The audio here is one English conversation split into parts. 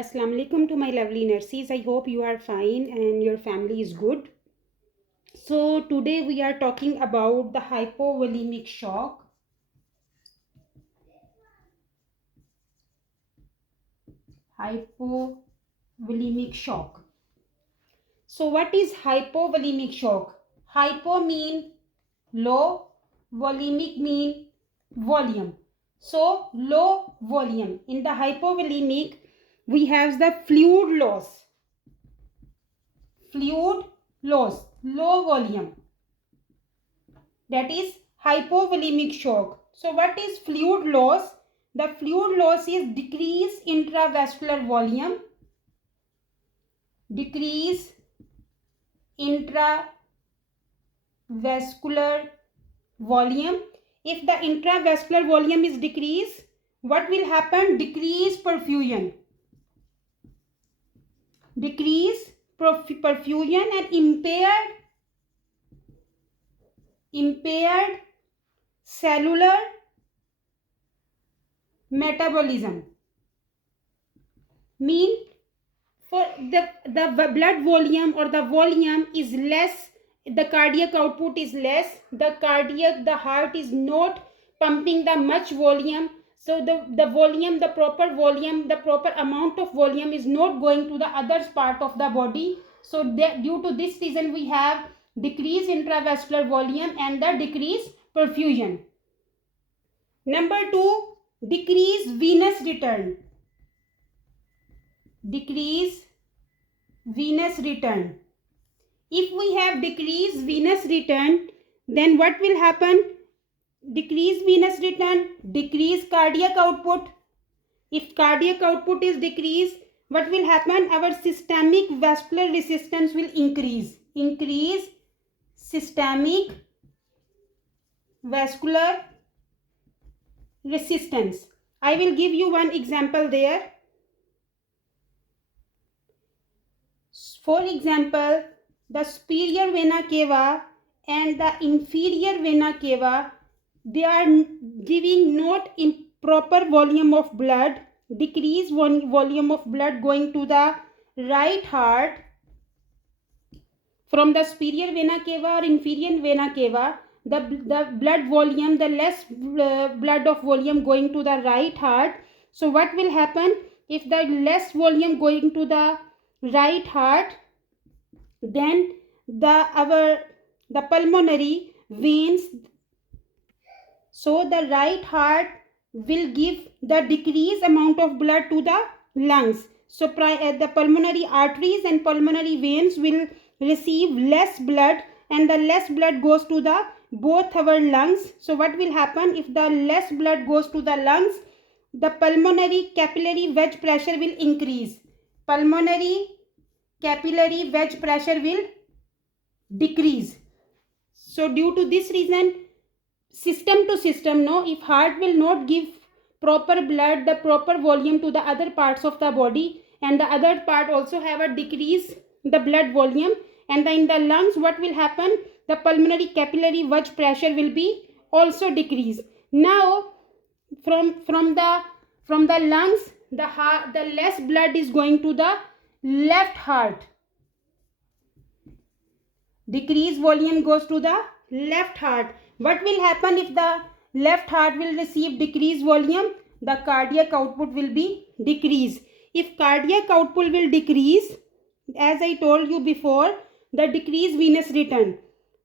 Assalamu alaikum to my lovely nurses. I hope you are fine and your family is good. So today we are talking about the hypovolemic shock. Hypovolemic shock. So what is hypovolemic shock? Hypo mean low, volemic mean volume. So low volume. In the hypovolemic we have the fluid loss. Low volume, that is hypovolemic shock. So what is fluid loss? The fluid loss is decrease intravascular volume, decrease intravascular volume. If the intravascular volume is decreased, what will happen? Decrease perfusion, and impaired cellular metabolism. Mean for the blood volume or the volume is less, the cardiac output is less, the heart is not pumping the much volume, so the volume, the proper amount of volume is not going to the other part of the body. So due to this reason we have decrease intravascular volume and the decrease perfusion. Number 2, decrease venous return. Decrease venous return. If we have decreased venous return, then what will happen? Decrease venous return, decrease cardiac output. If cardiac output is decreased, what will happen? Our systemic vascular resistance will increase. Systemic vascular resistance. I will give you one example there. For example, the superior vena cava and the inferior vena cava, they are giving not improper volume of blood, decreased volume of blood going to the right heart from the superior vena cava or inferior vena cava. The blood volume, the less blood of volume going to the right heart. So what will happen? If the less volume going to the right heart, then the pulmonary veins, so the right heart will give the decreased amount of blood to the lungs. So the pulmonary arteries and pulmonary veins will receive less blood, and the less blood goes to the both our lungs. So what will happen? If the less blood goes to the lungs, the pulmonary capillary wedge pressure will increase. Pulmonary capillary wedge pressure will decrease. So due to this reason, system to system, if heart will not give proper blood, the proper volume to the other parts of the body, and the other part also have a decrease the blood volume, and in the lungs what will happen? The pulmonary capillary wedge pressure will be also decrease. Now from the lungs, the less blood is going to the left heart. Decreased volume goes to the left heart. What will happen if the left heart will receive decreased volume? The cardiac output will be decreased. If cardiac output will decrease, as I told you before, the decreased venous return.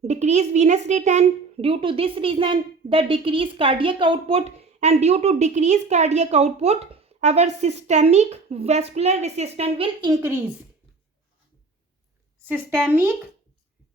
Due to this reason, the decreased cardiac output, and due to decreased cardiac output, our systemic vascular resistance will increase. Systemic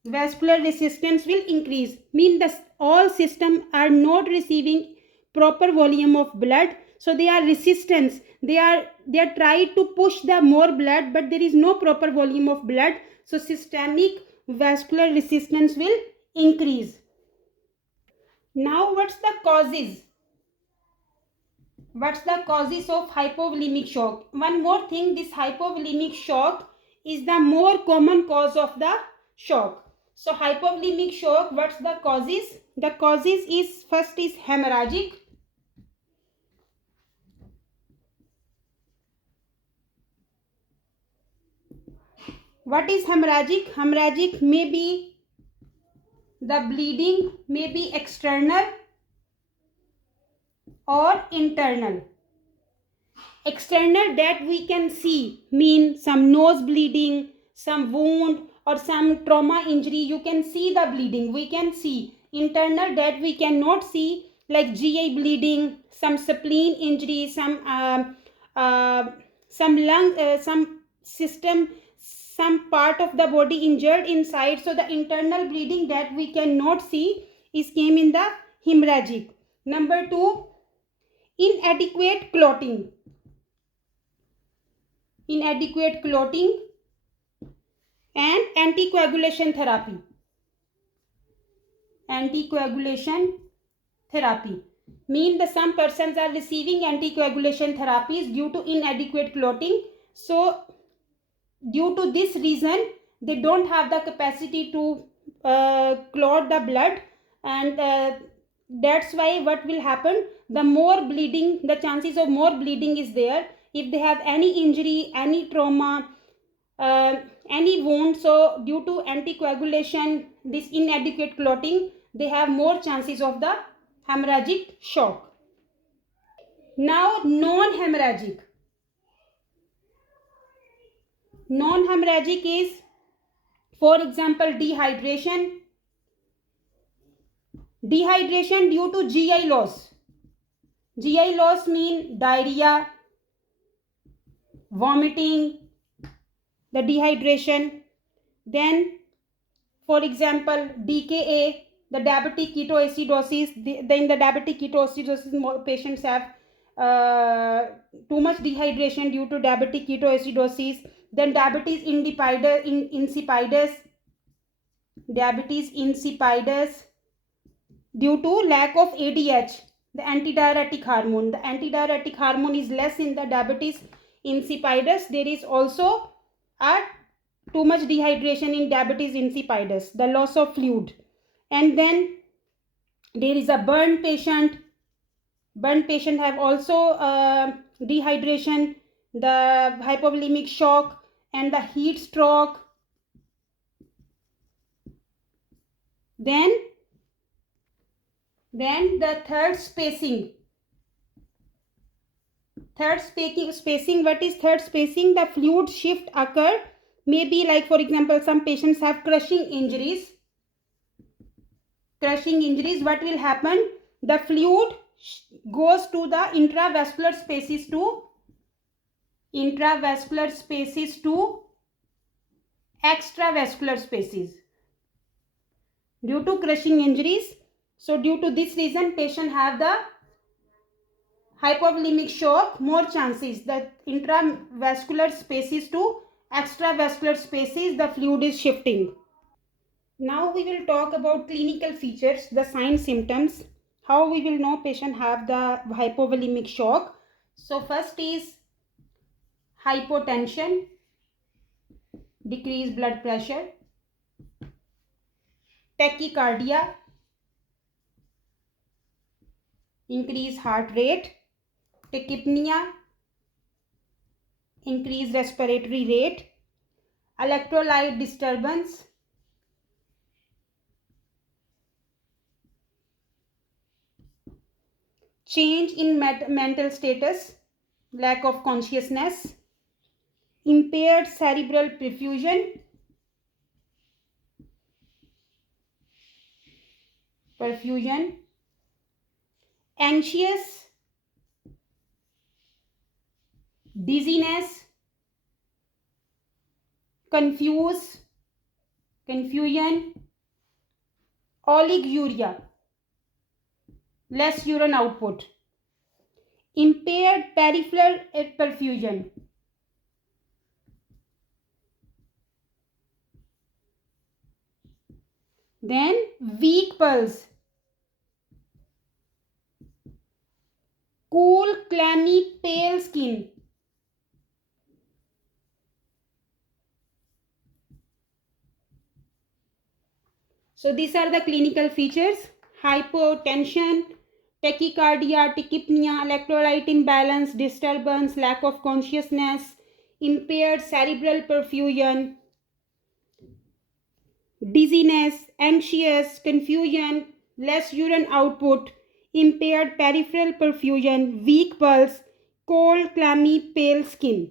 vascular resistance will increase. Mean all systems are not receiving proper volume of blood, so they are resistance. They are trying to push the more blood, but there is no proper volume of blood, so systemic vascular resistance will increase. Now what's the causes? What's the causes of hypovolemic shock? One more thing, this hypovolemic shock is the more common cause of the shock. So hypovolemic shock, what's the causes? The causes is, first is hemorrhagic. What is hemorrhagic? Hemorrhagic may be the bleeding may be external or internal. External, that we can see, mean some nose bleeding, some wound or some trauma injury, you can see the bleeding, we can see. Internal, that we cannot see, like GI bleeding, some spleen injury, some lung, some system, some part of the body injured inside. So the internal bleeding that we cannot see is came in the hemorrhagic. Number 2, inadequate clotting. Inadequate clotting and anticoagulation therapy. Anticoagulation therapy mean that some persons are receiving anticoagulation therapies due to inadequate clotting. So due to this reason, they don't have the capacity to clot the blood, and that's why what will happen, the more bleeding, the chances of more bleeding is there if they have any injury, any trauma, any wound. So due to anticoagulation, this inadequate clotting, they have more chances of the hemorrhagic shock. Now non-hemorrhagic. Non-hemorrhagic is, for example, dehydration. Dehydration due to GI loss. GI loss mean diarrhea, vomiting, the dehydration. Then, for example, DKA, the diabetic ketoacidosis. Then the diabetic ketoacidosis patients have too much dehydration due to diabetic ketoacidosis. Then diabetes insipidus. Diabetes insipidus due to lack of ADH, the antidiuretic hormone. The antidiuretic hormone is less in the diabetes insipidus. There is also a too much dehydration in diabetes insipidus, the loss of fluid. And then there is a burn patient. Burn patient have also dehydration, the hypovolemic shock and the heat stroke. Then the third spacing. Third spacing, what is third spacing? The fluid shift occur. Maybe like, for example, some patients have crushing injuries. Crushing injuries, what will happen? The fluid goes to the intravascular spaces to extravascular spaces due to crushing injuries. So due to this reason, patient have the hypovolemic shock, more chances that intravascular spaces to extravascular spaces, the fluid is shifting. Now we will talk about clinical features, the signs, symptoms, how we will know patient have the hypovolemic shock. So first is hypotension, decreased blood pressure, tachycardia, increased heart rate, tachypnea, increased respiratory rate, electrolyte disturbance, change in mental status, lack of consciousness, impaired cerebral perfusion, anxious, dizziness, confusion, oliguria, less urine output, impaired peripheral perfusion, then weak pulse, cool, clammy, pale skin, so these are the clinical features: hypotension, tachycardia, tachypnea, electrolyte imbalance, disturbance, lack of consciousness, impaired cerebral perfusion, dizziness, anxious, confusion, less urine output, impaired peripheral perfusion, weak pulse, cold, clammy, pale skin.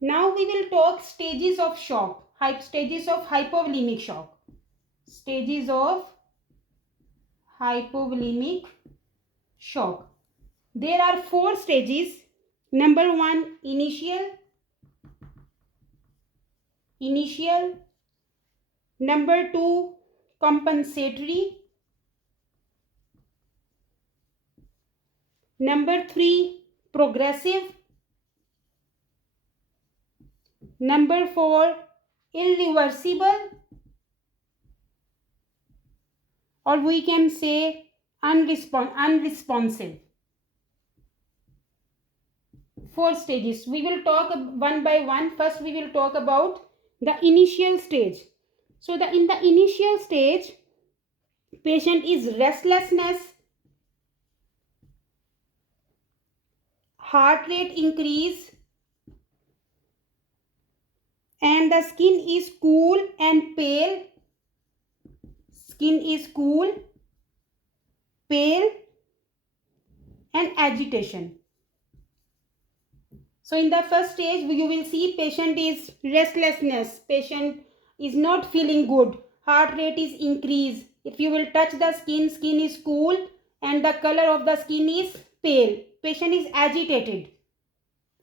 Now we will talk stages of shock, stages of hypovolemic shock. Stages of hypovolemic shock. There are 4 stages. Number 1, initial. Number 2, compensatory. Number 3, progressive. Number 4, irreversible, or we can say unresponsive. 4 stages. We will talk one by one. First, we will talk about the initial stage. So, in the initial stage, patient is restlessness, heart rate increase, and the skin is cool and pale. Skin is cool, pale, and agitation. So in the first stage, you will see patient is restlessness, patient is not feeling good, heart rate is increased. If you will touch the skin, skin is cool and the color of the skin is pale. Patient is agitated,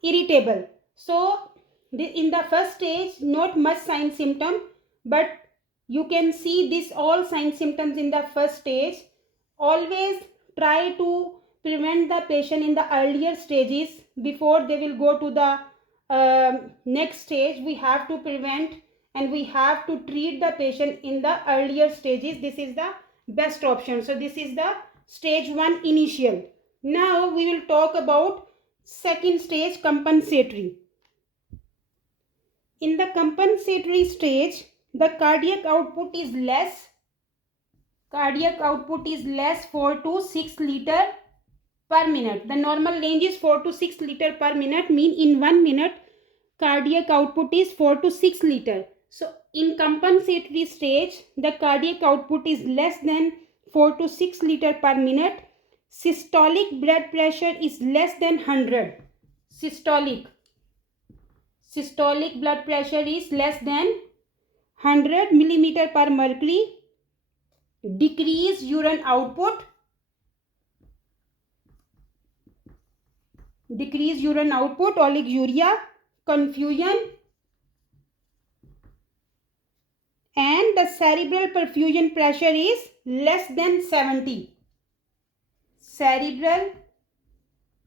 irritable. So in the first stage, not much sign symptom, but you can see this all sign symptoms in the first stage. Always try to prevent the patient in the earlier stages before they will go to the next stage. We have to prevent and we have to treat the patient in the earlier stages. This is the best option. So this is the stage 1 initial. Now we will talk about second stage, compensatory. In the compensatory stage, the cardiac output is less. Cardiac output is less, 4 to 6 liter per minute. The normal range is 4 to 6 liter per minute, mean in 1 minute cardiac output is 4 to 6 liter. So in compensatory stage, the cardiac output is less than 4 to 6 liter per minute. Systolic blood pressure is less than 100. Systolic blood pressure is less than 100 millimeter per mercury. Decreased urine output, oliguria, confusion, and the cerebral perfusion pressure is less than 70. Cerebral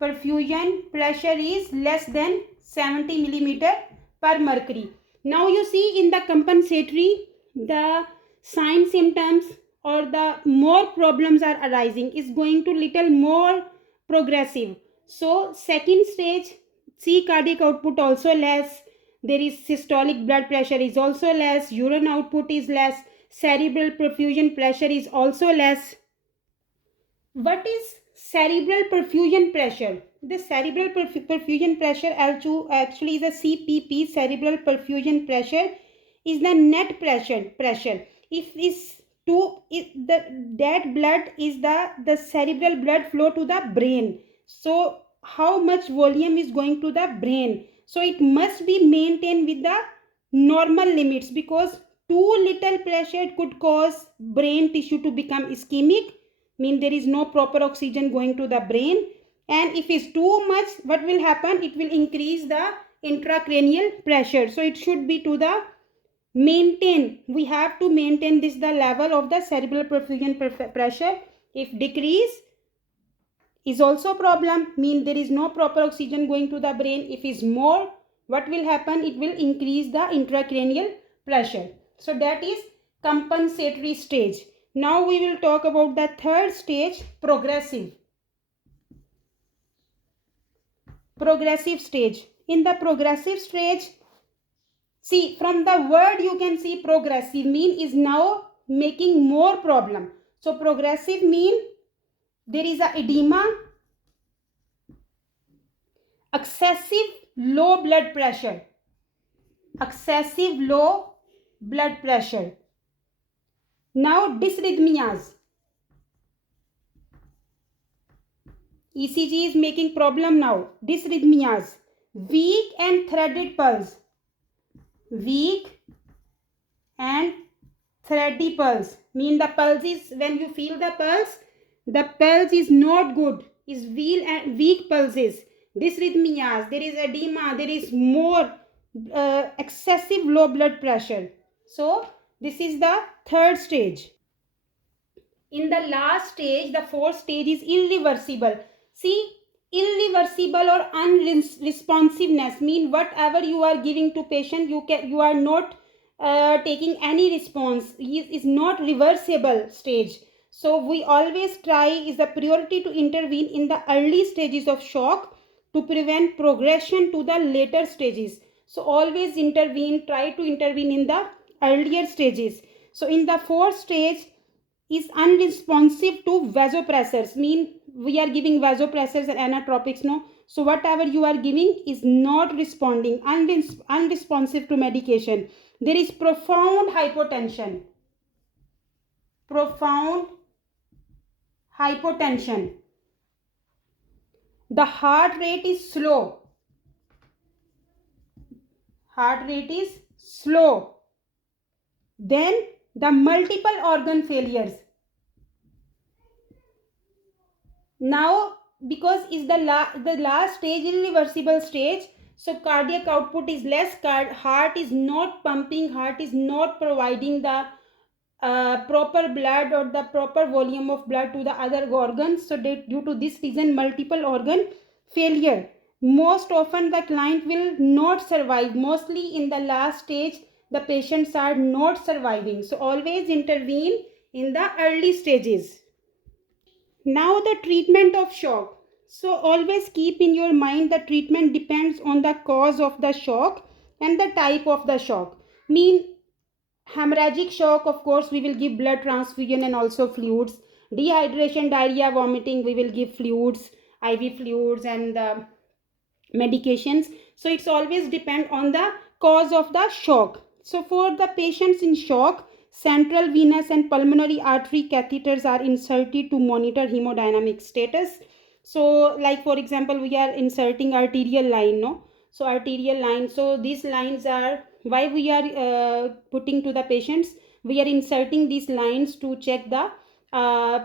perfusion pressure is less than 70 millimeter per mercury. Now you see in the compensatory, the sign symptoms or the more problems are arising is going to little more progressive. So second stage, see cardiac output also less, there is systolic blood pressure is also less, urine output is less, cerebral perfusion pressure is also less. What is cerebral perfusion pressure? The cerebral perfusion pressure actually is a CPP, cerebral perfusion pressure is the net pressure. If that blood is the cerebral blood flow to the brain. So how much volume is going to the brain? So it must be maintained with the normal limits, because too little pressure could cause brain tissue to become ischemic, mean there is no proper oxygen going to the brain. And if it's too much, what will happen? It will increase the intracranial pressure. So it should be to the we have to maintain this the level of the cerebral perfusion pressure. If decrease is also problem, mean there is no proper oxygen going to the brain. If is more, what will happen? It will increase the intracranial pressure. So that is compensatory stage. Now we will talk about the third stage, progressive stage. In the progressive stage, see from the word you can see progressive mean is now making more problem. So progressive mean there is a edema, excessive low blood pressure, blood pressure. Now dysrhythmias. ECG is making problem now. Dysrhythmias. Weak and threaded pulse. Weak and thready pulse. Mean the pulse is, when you feel the pulse is not good. Is weak pulses. Dysrhythmias. There is edema. There is more excessive low blood pressure. So this is the third stage. In the last stage, the fourth stage is irreversible. See, irreversible or unresponsiveness mean whatever you are giving to patient, you are not taking any response. Is not reversible stage. So we always try, is the priority to intervene in the early stages of shock to prevent progression to the later stages. So always intervene, try to intervene in the earlier stages. So in the fourth stage is unresponsive to vasopressors, mean we are giving vasopressors and anatropics, no, so whatever you are giving is not responding, unresponsive to medication. There is profound hypotension, the heart rate is slow, then the multiple organ failures. Now because is the last stage, irreversible stage, so cardiac output is less, heart is not pumping, heart is not providing the proper blood or the proper volume of blood to the other organs. So due to this reason, multiple organ failure. Most often the client will not survive. Mostly in the last stage, the patients are not surviving. So always intervene in the early stages. Now the treatment of shock. So always keep in your mind the treatment depends on the cause of the shock and the type of the shock. Mean hemorrhagic shock, of course, we will give blood transfusion and also fluids. Dehydration, diarrhea, vomiting, we will give fluids, IV fluids and medications. So it's always depend on the cause of the shock. So for the patients in shock, central venous and pulmonary artery catheters are inserted to monitor hemodynamic status. So like for example, we are inserting arterial line, no? So arterial line, so these lines are, why we are putting to the patients, we are inserting these lines to check the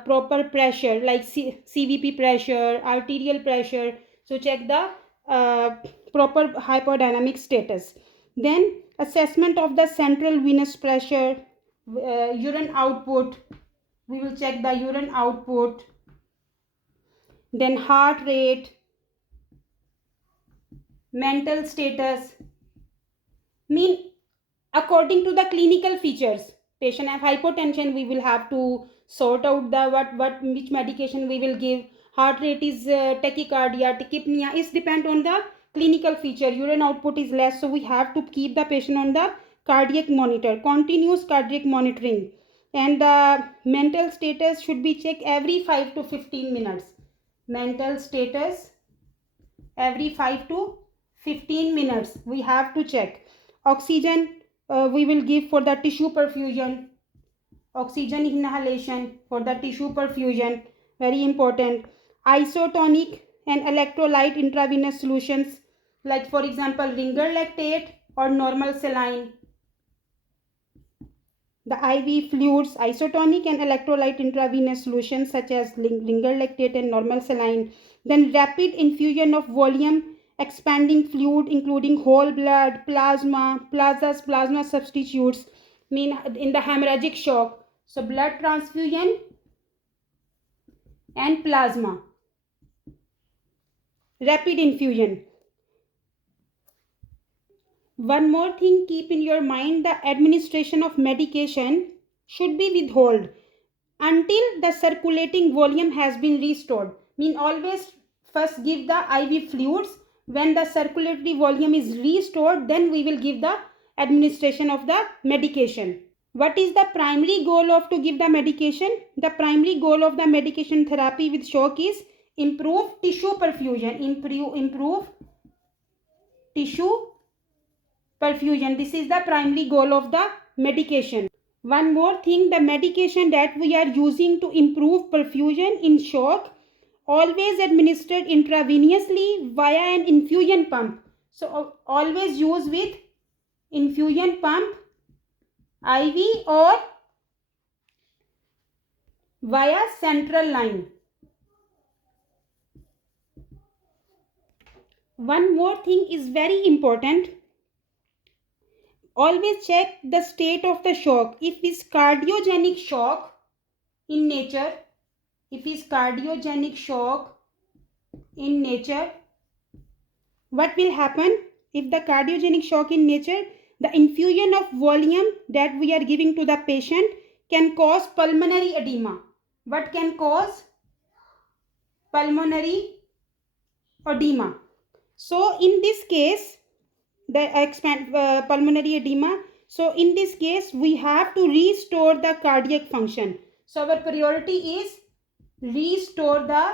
proper pressure, like CVP pressure, arterial pressure, so check the proper hypodynamic status. Then assessment of the central venous pressure, urine output, we will check the urine output, then heart rate, mental status, mean according to the clinical features. Patient have hypotension, we will have to sort out the which medication we will give. Heart rate is tachycardia, tachypnea, is depend on the clinical feature. Urine output is less, so we have to keep the patient on the cardiac monitor, continuous cardiac monitoring. And the mental status should be checked every 5 to 15 minutes. Mental status every 5 to 15 minutes we have to check. Oxygen we will give for the tissue perfusion, oxygen inhalation for the tissue perfusion, very important. Isotonic and electrolyte intravenous solutions, like for example ringer lactate or normal saline. The IV fluids, isotonic and electrolyte intravenous solutions such as ringer lactate and normal saline. Then rapid infusion of volume expanding fluid including whole blood, plasma substitutes, mean in the hemorrhagic shock. So blood transfusion and plasma, rapid infusion. One more thing, keep in your mind, the administration of medication should be withheld until the circulating volume has been restored. Mean always first give the IV fluids. When the circulatory volume is restored, then we will give the administration of the medication. What is the primary goal of to give the medication? The primary goal of the medication therapy with shock is improve tissue perfusion. Improve tissue perfusion. This is the primary goal of the medication. One more thing, the medication that we are using to improve perfusion in shock, always administered intravenously via an infusion pump. So always use with infusion pump, IV, or via central line. One more thing is very important. Always check the state of the shock. If it's cardiogenic shock in nature, what will happen? If the cardiogenic shock in nature, the infusion of volume that we are giving to the patient can cause pulmonary edema. What can cause pulmonary edema? So in this case, the pulmonary edema. So in this case, we have to restore the cardiac function. So our priority is restore the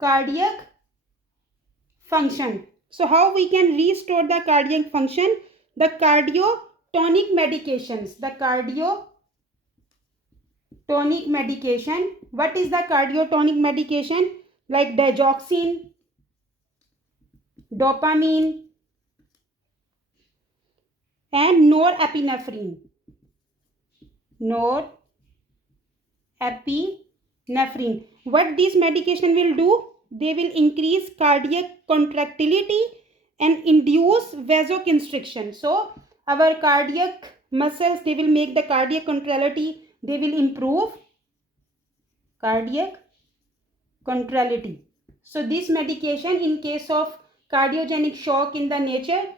cardiac function. So how we can restore the cardiac function? The cardiotonic medications. What is the cardiotonic medication? Like digoxin, dopamine, and norepinephrine. What this medication will do? They will increase cardiac contractility and induce vasoconstriction. So our cardiac muscles, they will make the cardiac contractility, they will improve cardiac contractility. So this medication, in case of cardiogenic shock in the nature,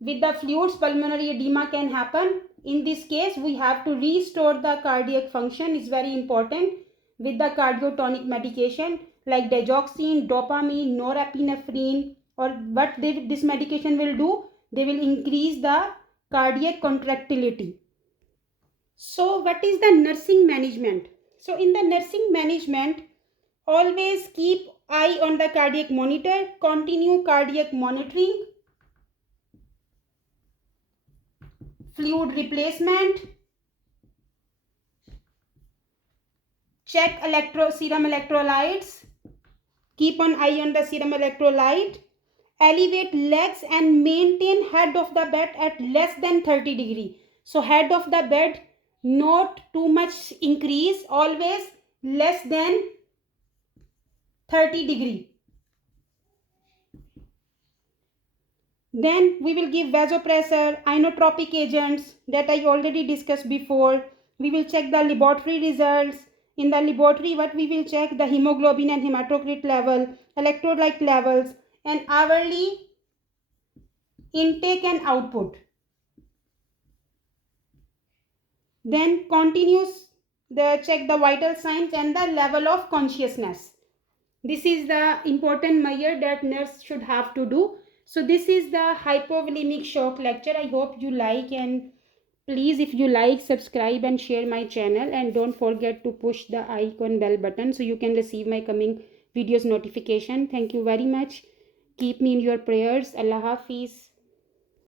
with the fluids, pulmonary edema can happen. In this case, we have to restore the cardiac function. Is very important with the cardiotonic medication like digoxin, dopamine, norepinephrine. Or what this medication will do? They will increase the cardiac contractility. So what is the nursing management? So in the nursing management, always keep eye on the cardiac monitor, continue cardiac monitoring, fluid replacement, check serum electrolytes, keep an eye on the serum electrolyte, elevate legs and maintain head of the bed at less than 30 degree. So head of the bed, not too much increase, always less than 30 degree. Then we will give vasopressor, inotropic agents that I already discussed before. We will check the laboratory results. In the laboratory, what we will check? The hemoglobin and hematocrit level, electrolyte levels, and hourly intake and output. Then check the vital signs and the level of consciousness. This is the important measure that nurse should have to do. So this is the hypovolemic shock lecture. I hope you like, and please, if you like, subscribe and share my channel, and don't forget to push the icon bell button so you can receive my coming videos notification. Thank you very much. Keep me in your prayers. Allah Hafiz.